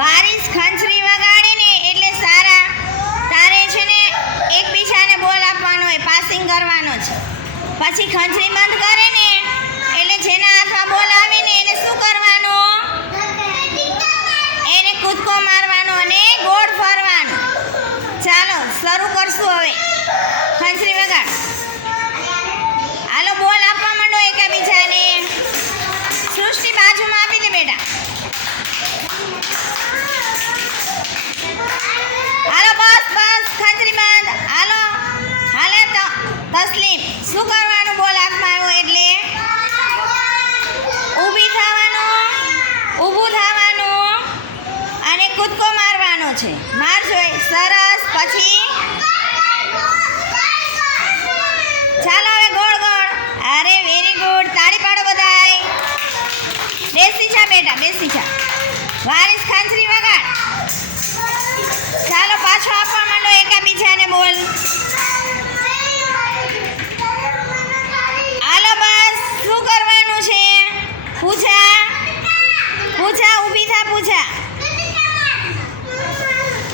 વારીસ ખંચરી વગાડીને એટલે સારા. તારે છે ને એકબીજાને બોલ આપવાનો હોય, પાસિંગ કરવાનો છે. પછી ખંચરી બંધ કરે ને એટલે જેના હાથમાં બોલ આવે ને એને શું કરવાનું? એને કૂદકો મારવાનો અને ગોળ ફરવાનો. ચાલો શરૂ કરશું હવે. ખંચરી વગાડ. હાલો બોલ આપવા માંડો એકબીજાને. સૃષ્ટિ બાજુમાં આપી દે બેટા. હાલો બસ બસ ખંચરી બંધ. હાલો હાલે તો તસ્લીમ શું કરવાનું? બોલ હાથમાં આવ્યો એટલે ઊભી થવાનું, ઊભું થવાનું અને કૂદકો મારવાનો છે. મારજો. સરસ. પછી ચાલો હવે ગોળ ગોળ. અરે વેરી ગુડ. તાળી પાડો બધાય. બેસી જા બેટા, બેસી જા. વારીસ ખંચરી વગાડ. ચાલો પાછો આપવા માંડો એકબીજાને બોલ. હાલો બસ શું કરવાનું છે? પૂજા પૂજા ઊભી થા. પૂજા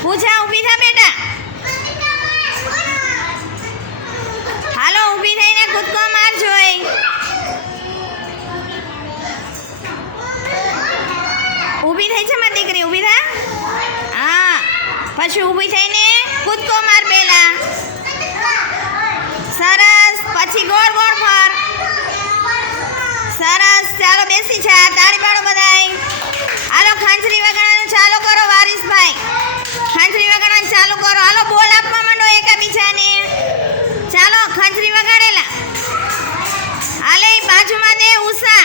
પૂજા ઊભી થા બેટા. હાલો ઊભી થઈને કૂદકો મારજો. ઊભી થઈ છે મારી દીકરી, ઊભી થા. હા પછી ઊભી થઈને કૂદકો માર પહેલા. સરસ. પછી ગોળ ગોળ ફર. સરસ. ચાલો બેસી જા. તાળી પાડો બધાય. હાલો ખંચરી વગાડવાનું ચાલુ કરો વારીસભાઈ. ખંચરી વગાડવાનું ચાલુ કરો. હાલો બોલ આપવા માંડો એકબીજાને. ચાલો ખંચરી વગાડેલા. હાલે બાજુમાં દે ઉષા.